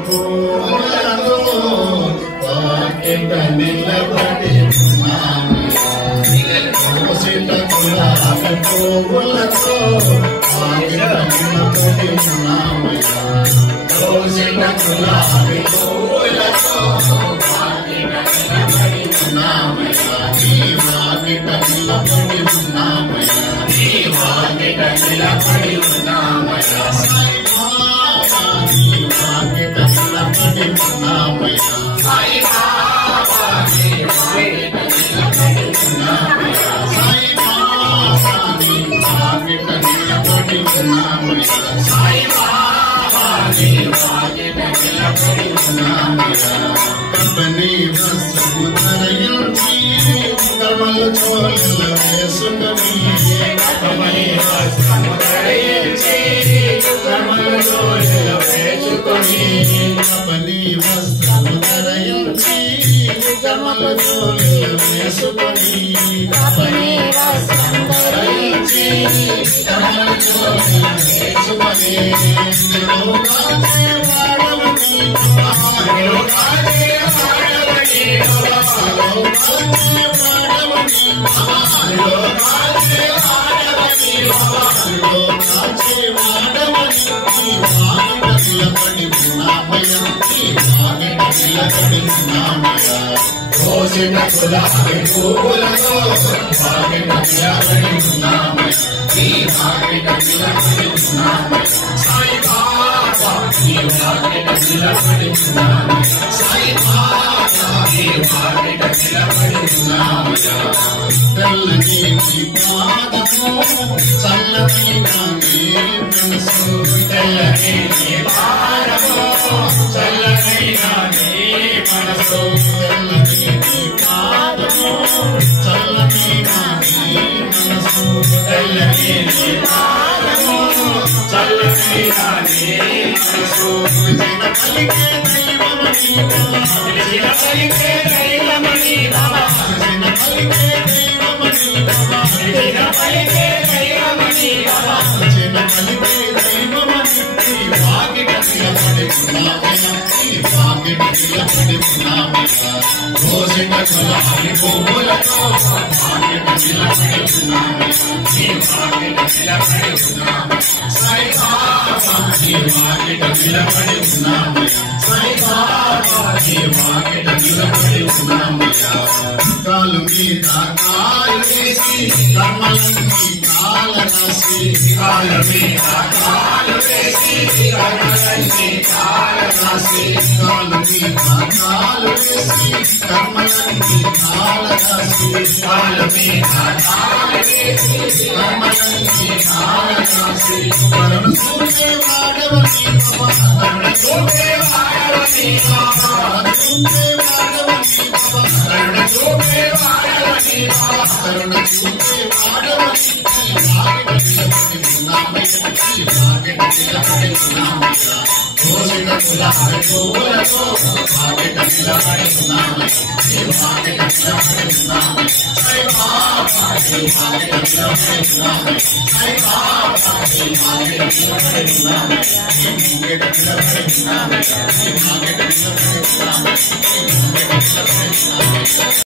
పూలతో వాకిట నిలబడి కోసిన గులాబీ పువ్వులతో వాకిట నిలబడి ఉన్నామయ్యా. కోసిన గులాబీ పువ్వులతో వాకిట నిలబడి ఉన్నామయ్యా. నీ వాకిట నిలబడి ఉన్నామయ్యా. నీ వాకిట నిలబడి ఉన్నామయ్యా. వాకిట నిలబడి ఉన్నామయ్యా. సాయి బాబా నీ వాకిట నిలబడి ఉన్నామయ్యా. సాయి బాబా నీ వాకిట నిలబడి ఉన్నామయ్యా. సాయి బాబా నీ వాకిట నిలబడి ఉన్నామయ్యా. కప్పని వస్త్రము ధరించి కమల చోళ వేసుకొని కప్పని వస్త్రము ధరించి కమల చోళ వేసుకొని కప్పని వస్త్రము ధరించి కమల చోళ వేసుకొని కప్పని వస్త్రము ధరించి కమల చోళ వేసుకొని లోకాలే వాడవని లోకాలే వాడవని లోకాలే వాడవని లోకాలే వాడవని లోకాలే వాడవని వాకిట నిలబడి ఉన్నామయ్యా. వాకిట నిలబడి ఉన్నామయ్యా. కోసిన గులాబీ పువ్వులతో వాకిట నిలబడి ఉన్నామయ్యా. నీ వాకిట నిలబడి ఉన్నామయ్యా. సాయి బాబా నీ వాకిట నిలబడి ఉన్నామయ్యా. సాయి బాబా నీ వాకిట నిలబడి ఉన్నామయ్యా. తెల్లని నీ పాదము చల్లనైన నీ మనసు తెల్లని నీ పాదము చల్లనైన నీ మనసు తెల్లని నీ పాదము చల్లనైన నీ మనసు తెల్లని నీ పాదము చల్లనైన నీ మనసు విజయ పలికే దైవమని విజయ పలికే దైవమని విజయ పలికే దైవమని విజయ పలికే దైవమని విజయ పలికే దైవమని వాకిట నిలబడి ఉన్నామయ్యా. వాకిట నిలబడి ఉన్నామయ్యా. కోసిన గులాబీ పువ్వులతో వాకిట నిలబడి ఉన్నామయ్యా. నీ వాకిట నిలబడి ఉన్నామయ్యా. సాయి బాబా నీ వాకిట నిలబడి ఉన్నామయ్యా. సాయి బాబా నీ వాకిట నిలబడి ఉన్నామయ్యా. కాలు మీద కాలు వేసి కర్మలన్నీ కాల రాసి కాలు మీద కాలు వేసి కర్మలన్నీ కాల రాసి కాలు మీద కాలు వేసి కర్మలన్నీ కాల రాసి కాలు మీద కాలు వేసి కర్మలన్నీ కాల రాసి కరుణ చూపే వాడవని బాబా కరుణ చూపే వాడవని బాబా చూపే వాడవని బాబా కరుణ చూపే వాడవని బాబా కరుణ చూపే వాడవని వాకిట నిలబడి ఉన్నామయ్యా. వాకిట నిలబడి ఉన్నామయ్యా. కోసిన గులాబీ పువ్వులతో వాకిట నిలబడి ఉన్నామయ్యా. వాకిట నిలబడి ఉన్నామయ్యా. సాయి బాబా నీ వాకిట నిలబడి ఉన్నామయ్యా. సాయి బాబా నీ వాకిట నిలబడి ఉన్నామయ్యా. వాకిట నిలబడి ఉన్నామయ్యా. వాకిట నిలబడి ఉన్నామయ్యా.